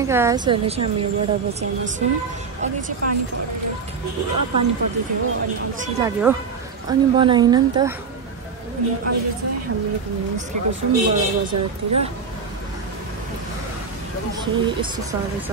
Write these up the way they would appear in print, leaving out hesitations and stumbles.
Hi guys, अहिले चाहिँ हामी बडा बजारमा छौँ। अहिले चाहिँ पानी पर्दै थियो अनि अल्छी लाग्यो अनि बनाइन नि त। अनि अहिले चाहिँ हामी घुम्न निस्केको छौँ बडा बजारतिर। यस्तो साह्रो छ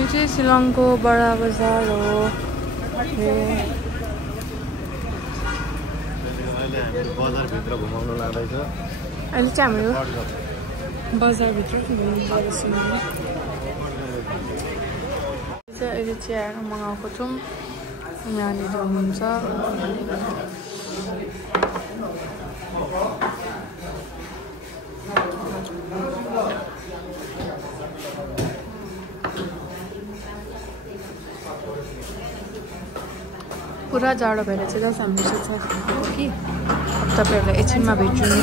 यो चाहिँ शिलङको बडा बजार हो। बजारभित्र घुमाउन लाग्दैछ। अहिले चाहिँ हाम्रो बजारभित्र घुम्नु जाँदैछौँ। अहिले चियाहरू मगाएको छौँ। यहाँनिर हुनुहुन्छ पुरा जाडो भएर चाहिँ गाइस हामी सोच्छ कि अब तपाईँहरूलाई एकछिनमा भेट्छु नि।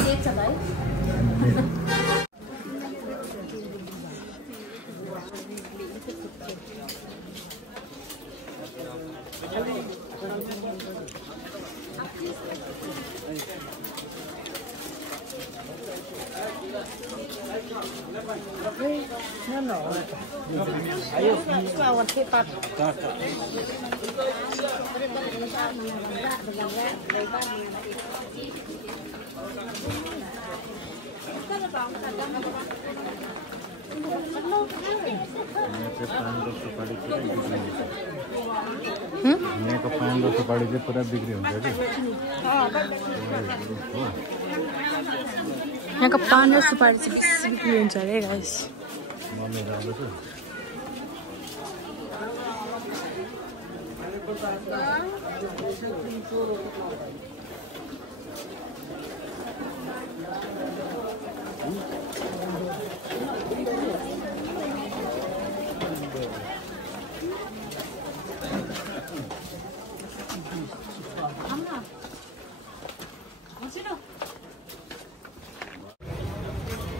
यहाँको पान र सुपारी चाहिँ पुरा बिक्री हुन्छ कि। यहाँको पान र सुपारी चाहिँ बेसी बिक्री हुन्छ अरे गाइस।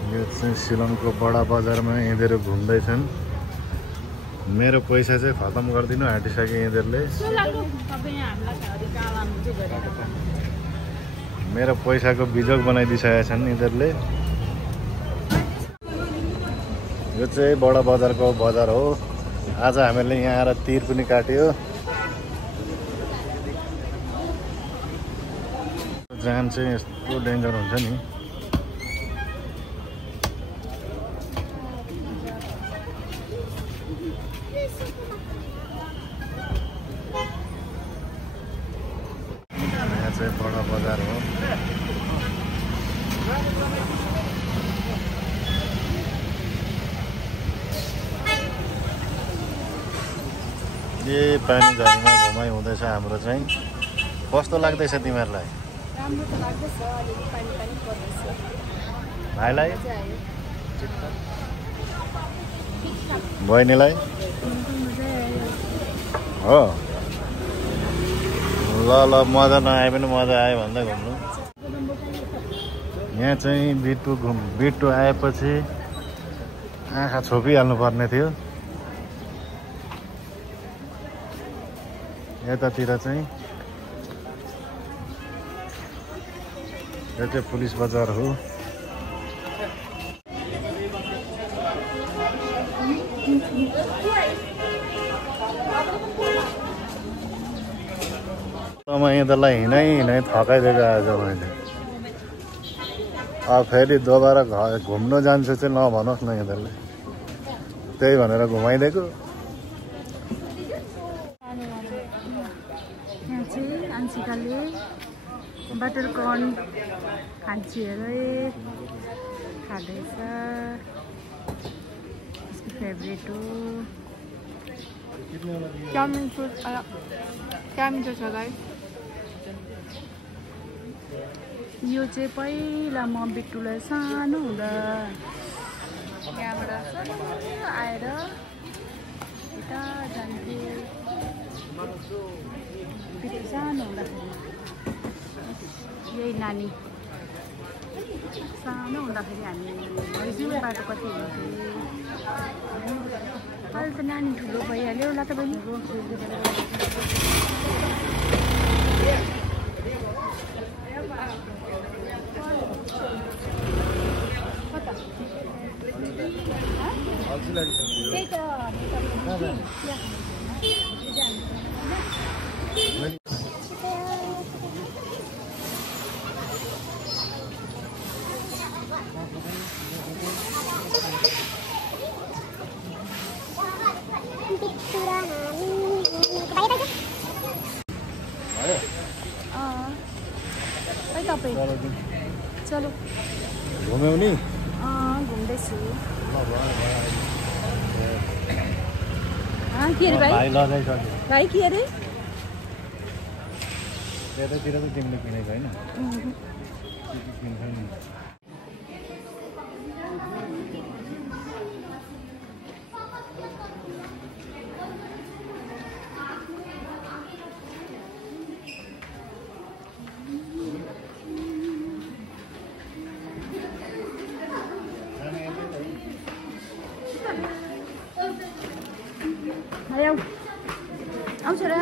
यो चाहिँ शिलङको बडा बजारमा यिनीहरू घुम्दैछन्। मेरो पैसा चाहिँ खतम गरिदिनु आँटिसके यिनीहरूले। मेरो पैसाको बिजोग बनाइदिइसकेका छन् यिनीहरूले। यो चाहिँ बडा बजारको बजार हो। आज हामीले यहाँ आएर तीर पनि काट्यो। जाम चाहिँ यस्तो डेन्जर हुन्छ नि। यहाँ चाहिँ बडा बजार हो। ए पानी झरीमा घुमाइ हुँदैछ हाम्रो चाहिँ। कस्तो लाग्दैछ तिमीहरूलाई? राम्रो त लाग्दैछ, अलिअलि पानी पर्दैछ। भाइलाई बहिनीलाई हो ल ल मजा नआए पनि मजा आयो भन्दै घुम्नु। यहाँ चाहिँ बिट्टु आएपछि आँखा छोपिहाल्नु पर्ने थियो। यतातिर चाहिँ यो चाहिँ पुलिस बजार हो। यिनीहरूलाई हिँडाइ थकाइदिएको आज मैले। अब फेरि दोबारा घुम्न जान्छु चाहिँ नभनोस् न यिनीहरूले। त्यही भनेर घुमाइदिएको। यहाँ चाहिँ आन्सिकाले बटर कर्न खान्छीहरू खाँदैछ। उसको फेभरेट हो। क्या मिठो छ गाइस। यो चाहिँ पहिला म बिट्टुलाई सानो हुँदा यहाँबाट आएर यता जान्थ्यो। बिट्टु सानो हुँदाखेरि यही नानी सानो हुँदाखेरि हामी बाटो कति हुन्थ्यो। अहिले त नानी ठुलो भइहाल्यो होला त बहिनी। चलो घुम्यौ नि? घुम्दैछु। के अरे भाइ? भाइ के अरे? त्यतातिर त तिमीले किनेको होइन? आउँछ र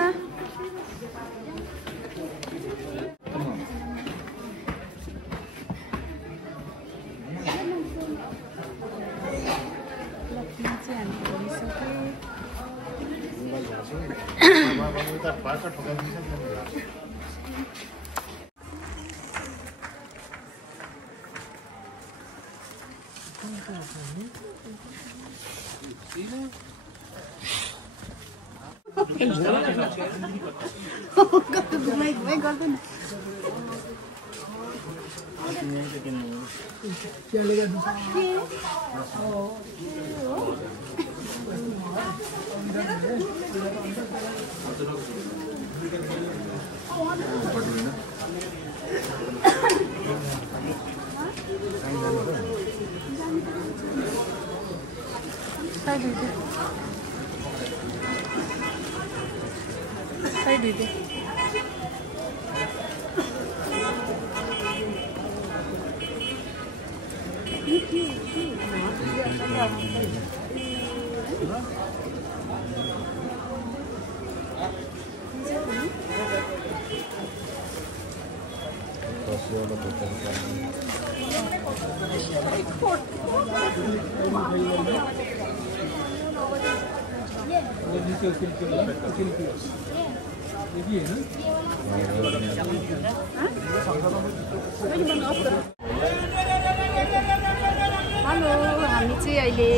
हेलो, हामी चाहिँ अहिले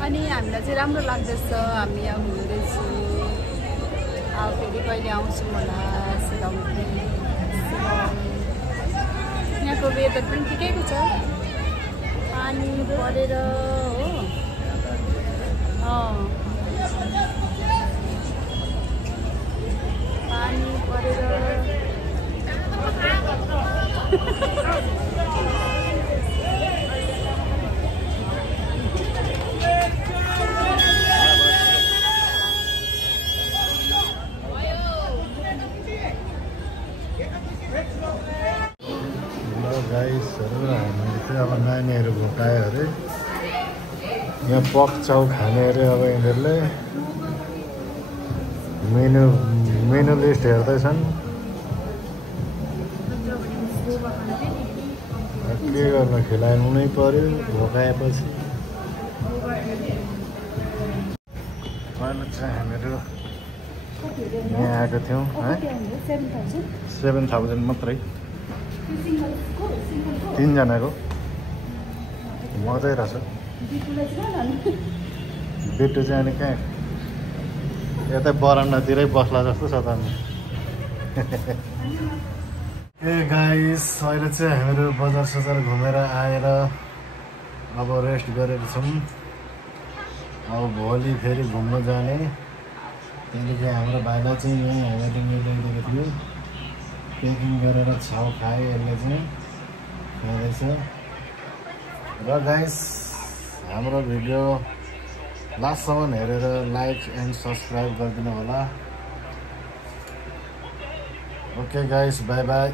अनि हामीलाई चाहिँ राम्रो लाग्दैछ। हामी यहाँ घुम्दैछु। अब फेरि कहिले आउँछु होला सिलगढी। यहाँको वेदर पनि ठिकैको छ, पानी परेर हो। पानी परेर गाइसहरू हामीले चाहिँ अब नानीहरू भोकायो अरे। यहाँ पक चाउ खाने अरे। अब यिनीहरूले मेनु लिस्ट हेर्दैछन्। के गर्नु, खिलाउनु नै पर्यो भोकाएपछि। पहिला चाहिँ हामीहरू यहाँ आएको थियौँ है। 7,000 मात्रै, 3 जनाको। मजै रहेछ। बिट्टु चाहिँ अनि कहाँ यतै बरान्डातिरै बस्ला जस्तो छ त। ए गाइस अहिले चाहिँ हामीहरू बजार सजार घुमेर आएर अब रेस्ट गरेको छौँ। अब भोलि फेरि घुम्न जाने। त्यहाँदेखि हाम्रो भाइलाई चाहिँ यहीँ हामीले ल्याइदिएको थियो। पेकिङ गरेर छाउ खाए यसले चाहिँ खाँदैछ। र गाइस हाम्रो भिडियो लास्टसम्म हेरेर लाइक एन्ड सब्सक्राइब गरिदिनु होला। Okay guys, by by.